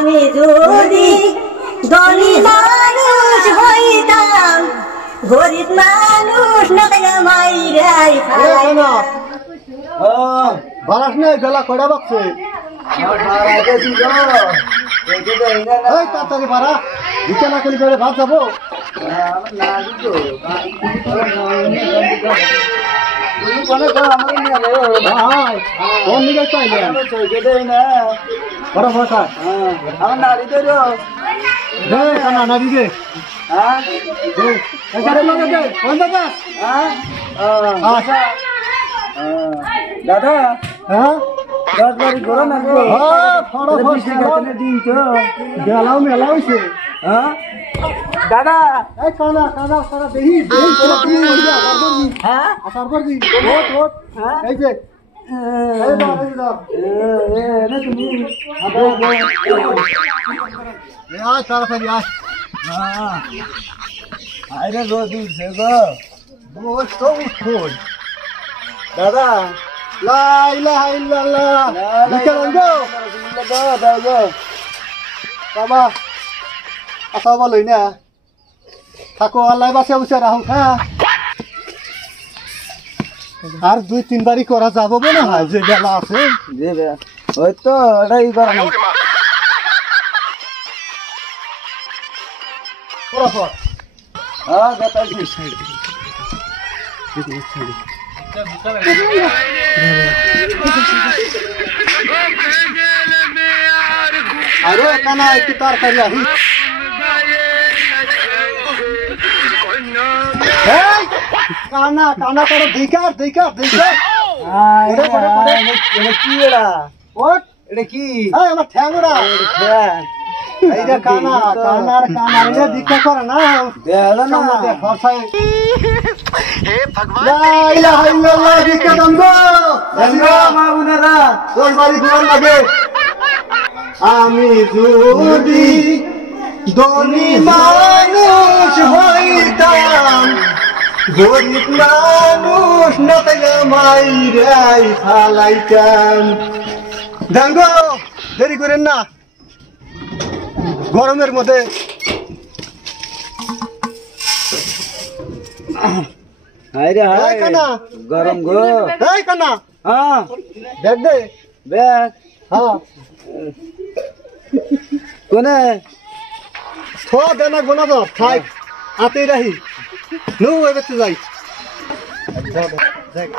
আমি যদি ধনী মানুষ হইতাম গরিব মানুষ না থেকে মাইরাই বারাস নাই বেলা কয়টা বাজছে তাড়াতাড়ি বাড়া দিতে না করলে করে ভাত যাবো দাদা হ্যাঁ রাজবাড়ি করো না মেলা মেলা হয়েছে হ্যাঁ দাদা কানা কানা কানা দেখি হ্যাঁ আসার পর দি ওট ওট এই যে আয় তাড়াতাড়ি আয় আরে রোদ উঠছে গো তো উঠোই দাদা লা ইলাহা ইল্লাল্লাহ বাবা আসা বলই না থাকো আল্লাহ বাসে বসে রাখো হ্যাঁ আর 2-3 বারই করা যাবো মনে হয় যে বেলা আছে ওই তো এটাই করা না হ্যাঁ আরে কানা একটু তাড়াতাড়ি আহি কানা কানা করে দেখার দেখার দেখার কি এরা ওট এটা কি আমার ঠ্যাংরা এই যে কানা কানার কানার এনে দীক্ষা করে না দেলো না ফরসায় হে ভগবান লা ইলাহা ইল্লাল্লাহ দীক্ষা দন্দ দন্দ মাগুনারা কোন বাড়ি দুয়ার লাগে আমি যদি ধনী মানুষ হইতাম গরিব মানুষ না থেকে মাইরাই ফালাইতাম দাঙ্গ দেরি করেন না গরমের মধ্যে হায়রে হায় কানা গরম গো এই কানা হ্যাঁ দেখ দে ব্যাগ হ্যাঁ কোনে থো দেনা গোনা দর খাই আতেই রাহি নো এবেতে যাই দেখ